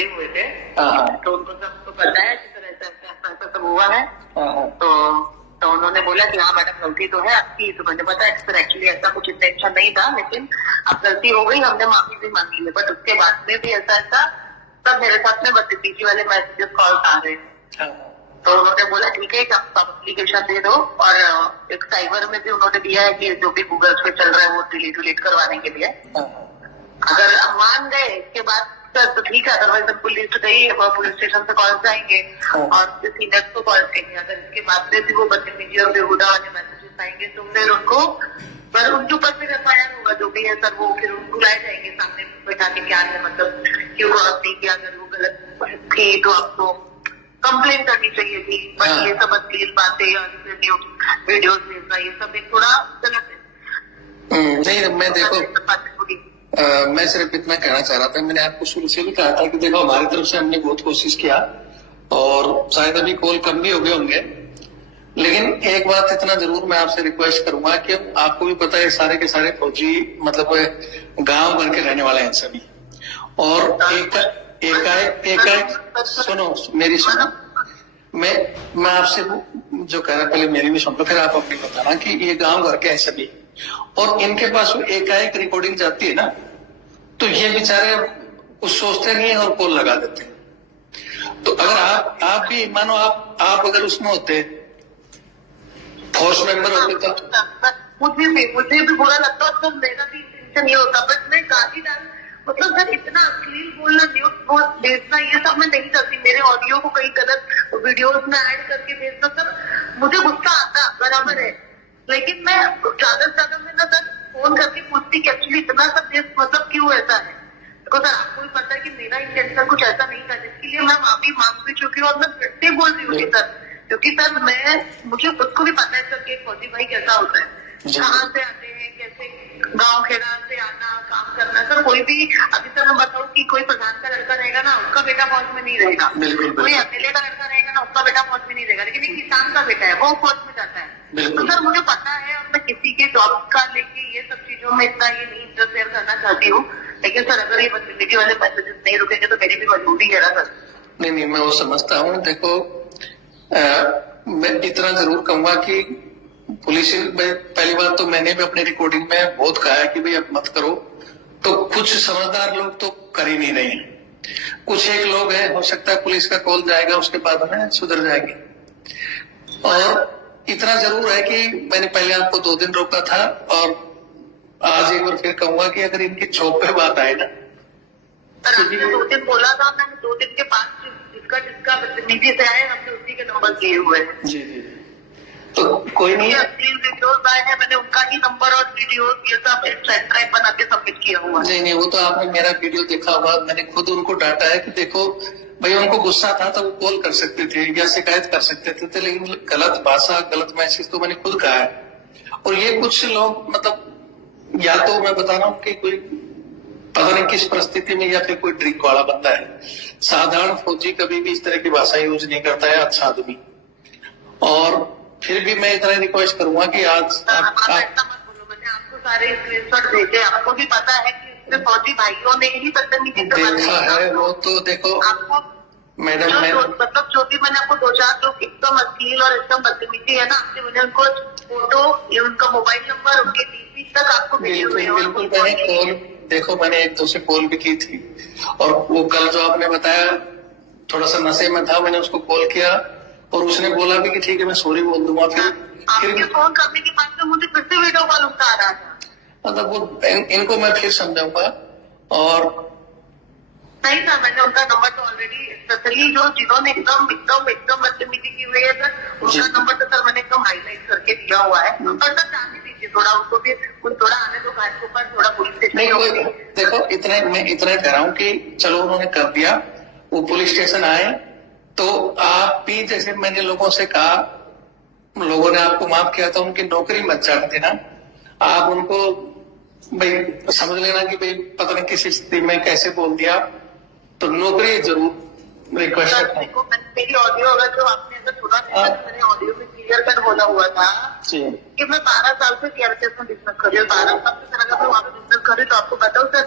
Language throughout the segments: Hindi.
मिले हुए थे, तो उनको सबको पता है कि सर ऐसा सब हुआ है। तो उन्होंने बोला कि हाँ मैडम गलती तो है आपकी, तो मैंने बताया सर एक्चुअली ऐसा कुछ इंटेंशन नहीं था, लेकिन अब गलती हो गई, हमने माफी भी मांगी है। बट उसके बाद में भी ऐसा सब मेरे साथ में बदतमीजी वाले मैसेजेस कॉल आ रहे हैं। तो उन्होंने बोला ठीक है आप एप्लीकेशन दे दो, और एक साइबर में भी उन्होंने दिया है कि जो भी गूगल पे चल रहा है वो डिलीट करवाने के लिए। अगर हम मान गए इसके बाद सर तो ठीक है, अदरवाइज हम पुलिस गई, पुलिस स्टेशन से कॉल जाएंगे और सीनियर को कॉल करेंगे। अगर इसके बाद में भी वो बदतमीजी और बेहुदा वाले मैसेजेस आएंगे तो फिर उनको पर उनके ऊपर फिर एफआईआर होगा, जो भी है सर वो फिर बुलाए जाएंगे सामने बैठा के, क्या है मतलब क्यों आप नहीं किया, अगर वो गलत थी तो आपको कंप्लेन करनी चाहिए थी। बट ये सब अश्लील बातें और वीडियोस भेजना ये सब एक थोड़ा गलत है। नहीं मैं देखो मैं सिर्फ इतना कहना चाह रहा था, मैंने आपको शुरू से भी कहा था कि देखो हमारी तरफ से हमने बहुत कोशिश किया और शायद अभी कॉल कम भी हो गए होंगे, लेकिन एक बात इतना जरूर मैं आपसे रिक्वेस्ट करूंगा कि आपको भी पता है सारे के सारे फौजी मतलब गांव भर के रहने वाले हैं सभी, और एकाएक सुनो मेरी सुनो, मैं आपसे जो कह रहा पहले मेरी भी सुन लो, फिर आप अपनी बताना कि ये गांव भर के हैं सभी, और इनके पास एकाएक रिकॉर्डिंग जाती है ना, तो ये बेचारे कुछ सोचते नहीं है और कॉल लगा देते हैं। तो अगर आप भी मानो आप अगर उसमें होते, फोर्स मेंबर होते तो मुझे भी बुरा लगता है, तो मेरा भी इंटेंशन ये होता, बट मैं गाली डाल मतलब सर इतना अश्लील बोलना, न्यूज भेजना ये सब मैं नहीं करती। मेरे ऑडियो को कई गलत वीडियोस में ऐड करके भेजना सर मुझे गुस्सा आता बराबर है, लेकिन मैं ज्यादा से ज्यादा मैं ना सर फोन करके पूछती कि एक्चुअली इतना सब मतलब क्यों ऐसा है। तो सर आपको भी पता है कि मेरा इंटेंशन कुछ ऐसा नहीं था, जिसके लिए मैं माफी मांग भी चुकी हूँ और मैं फिर से बोल रही हूँ सर, क्योंकि सर मुझे खुद को भी पता है सर कि फौजी भाई कैसा होता है, कहाँ से आते हैं, कैसे गांव खेड़ा से आना काम करना। सर कोई भी अभी सर मैं बताऊँ कि कोई प्रधान का लड़का रहेगा ना, उसका बेटा फौज में नहीं रहेगा, कोई एमएलए का लड़का रहेगा ना, उसका बेटा फौज में नहीं रहेगा, लेकिन एक किसान का बेटा है वो फौज में जाता है। तो सर मुझे पता है, और मैं किसी के जॉब का लेके ये सब चीजों में इतना ये नहीं इंटरफेयर करना चाहती हूँ, लेकिन सर अगर ये बदतमीजी वाले मैसेजेस नहीं रुकेंगे तो मेरी भी मजबूरी है ना सर। नहीं मैं वो समझता हूँ। देखो मैं इतना जरूर कहूंगा कि पुलिस पहली बात तो मैंने भी अपनी रिकॉर्डिंग में बहुत कहा है कि भाई अब मत करो, तो कुछ समझदार लोग तो कर ही नहीं रहे हैं, कुछ एक लोग हैं, हो सकता है पुलिस का कॉल जाएगा उसके बाद में सुधर जाएंगे। और इतना जरूर है कि मैंने पहले आपको 2 दिन रोका था, और आज एक बार फिर कहूंगा कि अगर इनकी चौक पे बात आए ना, आपने 2 दिन बोला था, मैंने 2 दिन के बाद जिसका बदतमीजी से आए हमने उसी के नंबर दिए हुए हैं। जी तो कोई नहीं है, वीडियोस आए हैं, मैंने उनका ही नंबर और वीडियो ये सब ड्राइव बना के सबमिट किया हुआ। नहीं वो तो आपने मेरा वीडियो देखा होगा, मैंने खुद उनको डांटा है कि देखो भाई उनको गुस्सा था तो वो कॉल कर सकते थे या शिकायत कर सकते थे, लेकिन गलत भाषा गलत मैसेज तो मैंने खुद कहा है। और ये कुछ लोग मतलब या तो मैं बता रहा हूँ कि कोई पता नहीं किस परिस्थिति में, या फिर कोई ड्रिंक वाला बंदा है, साधारण फौजी कभी भी इस तरह की भाषा यूज नहीं करता है, अच्छा आदमी। और फिर भी मैं इतना रिक्वेस्ट करूंगा कि आज आप ऐसा मत बोलो, मैंने आपको सारे स्क्रीनशॉट भेजे, आपको भी पता है कि इसमें फौजी भाइयों ने ही बदतमीजी देखा है, वो तो देखो आपको मैडम मतलब जो भी मैंने आपको 2-4 लोग एकदम अश्लील और एकदम बदतमीजी है ना, आपसे मैंने उनको फोटो, उनका मोबाइल नंबर, उनके डीपी तक आपको भेजे हुए हैं। बिल्कुल मैंने कॉल देखो, मैंने 1-2 से कॉल भी की थी, और वो कल जो आपने बताया थोड़ा सा नशे में था, मैंने उसको कॉल किया और उसने बोला भी कि ठीक है मैं सॉरी बोल दूंगा। फिर फोन करने के बाद मुझे फिर से वीडियो कॉल उनका आ रहा था, मतलब वो इनको मैं फिर समझाऊंगा। और नहीं था, मैंने उनका नंबर तो ऑलरेडी स्पेशली जिन्होंने एकदम बदतमीजी की हुई है सर, उनका नंबर तो सर मैंने एकदम हाईलाइट करके दिया हुआ है। पर सर जाने दीजिए थोड़ा, उसको भी कुछ थोड़ा आने दो घाट के ऊपर, थोड़ा पुलिस स्टेशन। देखो मैं इतना कह रहा हूँ कि चलो उन्होंने कर दिया, वो पुलिस स्टेशन आए, तो आप भी जैसे मैंने लोगों से कहा, लोगों ने आपको माफ किया था, उनकी नौकरी मत छाड़ देना, आप उनको भाई समझ लेना कि भाई पता नहीं किस स्थिति में कैसे बोल दिया, तो नौकरी जरूर रिक्वेस्ट करता हूँ। मेरी ऑडियो अगर जो आपने ऐसा सुना था, मैंने ऑडियो में क्लियर कट बोला हुआ था कि मैं 12 साल से केआरपीएस में बिजनेस कर रही हूँ, 12 साल से अगर मैं वहाँ पे बिजनेस कर रही हूँ, तो आपको बताऊँ सर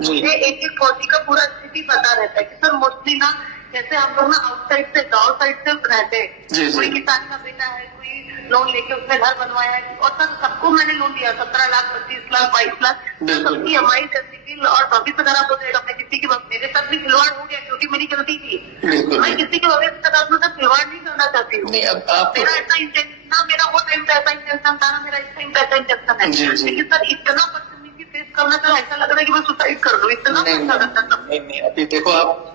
जी। मुझे एक एक फौजी का पूरा स्थिति पता रहता है कि सर मोस्टली ना जैसे हम लोग ना आउटसाइड से गाँव साइड से रहते हैं, जी, जी। कोई किसान का बेटा है, कोई लोन लेके उसने घर बनवाया है, और सर सबको मैंने लोन दिया 17 लाख 25 लाख 22 लाख, बिल्कुल। सबकी हमारी सिविल और भविष्य खराब हो जाएगा। मैं किसी की मेरे साथ भी खिलवाड़ हो गया क्योंकि मेरी गलती थी। बिल्कुल। मैं किसी के भविष्य के साथ मतलब खिलवाड़ नहीं करना चाहती हूँ। नहीं, अब आप मेरा ऐसा इंटेंशन ना, मेरा वो टाइम पे ऐसा इंटेंशन था ना, मेरा इस टाइम पे ऐसा इंटेंशन है, जी, जी। लेकिन सर इतना बदतमीजी फेस करना तो ऐसा लग रहा है कि मैं सुसाइड कर दूं, इतना नहीं, अच्छा लगता था। नहीं, अभी देखो आप,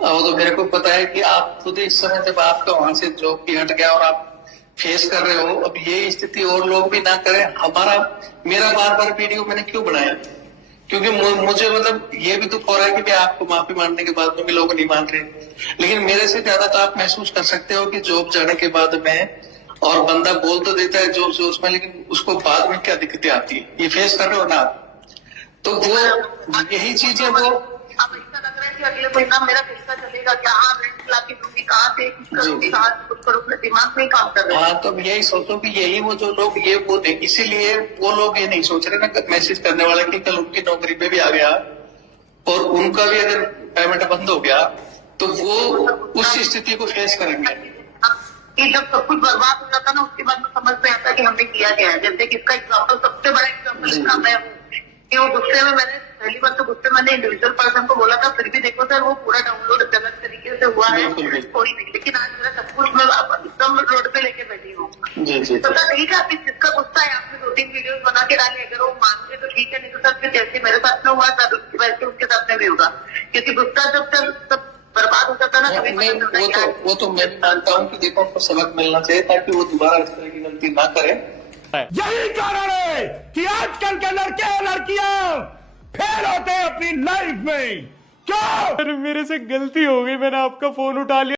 वो तो मेरे को पता है कि आप खुद इस समय जब आपका वहां से जॉब भी हट गया और आप फेस कर रहे हो, अब ये स्थिति और लोग भी ना करें। मेरा बार बार वीडियो मैंने क्यों बनाया, क्योंकि मुझे मतलब ये भी दुख हो रहा है कि मैं आपको माफी मांगने के बाद में भी लोग नहीं मान रहे, लेकिन मेरे से ज्यादा तो आप महसूस कर सकते हो कि जॉब जाने के बाद में, और बंदा बोल तो देता है जोश जोश में, लेकिन उसको बाद में क्या दिक्कतें आती है, ये फेस कर रहे हो ना आप। तो वो यही चीज है, वो अब ऐसा लग रहा है कि अगले महीना मेरा पैसा चलेगा क्या, हाँ रेंट ला के दूंगी, कहाँ से कुछ करूंगी, कहाँ से कुछ करूंगी, दिमाग में काम कर रहा है। हाँ, तो यही सोचो कि यही वो जो लोग ये वो देख, इसीलिए वो लोग ये नहीं सोच रहे ना मैसेज करने वाला कि कल उनकी नौकरी पे भी आ गया और उनका भी अगर पेमेंट बंद हो गया तो वो उस स्थिति को फेस करेंगे। कि जब सब कुछ बर्बाद हो जाता ना, उसके बाद में समझ में आता है कि हमने किया क्या है। जैसे कि इसका एग्जाम्पल, सबसे बड़ा एग्जाम्पल इसका मैं हूँ कि वो गुस्से में, मैंने पहली बार तो गुस्से मैंने इंडिविजुअल पर्सन को बोला था, फिर भी देखो सर वो पूरा डाउनलोड गलत तरीके से हुआ है, कोई नहीं, लेकिन आज मेरा सब कुछ मैं एकदम रोड पे लेके बैठी हूँ। तो सर ठीक है, अभी जिसका गुस्सा है आपने 2-3 वीडियो बना के डाले, अगर वो मान गए तो ठीक है, नहीं तो सर फिर जैसे मेरे साथ में हुआ था वैसे उसके साथ में भी होगा, क्योंकि गुस्सा जब सब बर्बाद हो जाता ना तभी वो तो मैं भी मानता हूँ कि देखो आपको सबक मिलना चाहिए ताकि वो दोबारा इस तरह की गलती ना करे। यही कारण है कि आजकल के लड़के और लड़कियां फेल होते हैं अपनी लाइफ में। क्यों? मेरे से गलती हो गई, मैंने आपका फोन उठा लिया।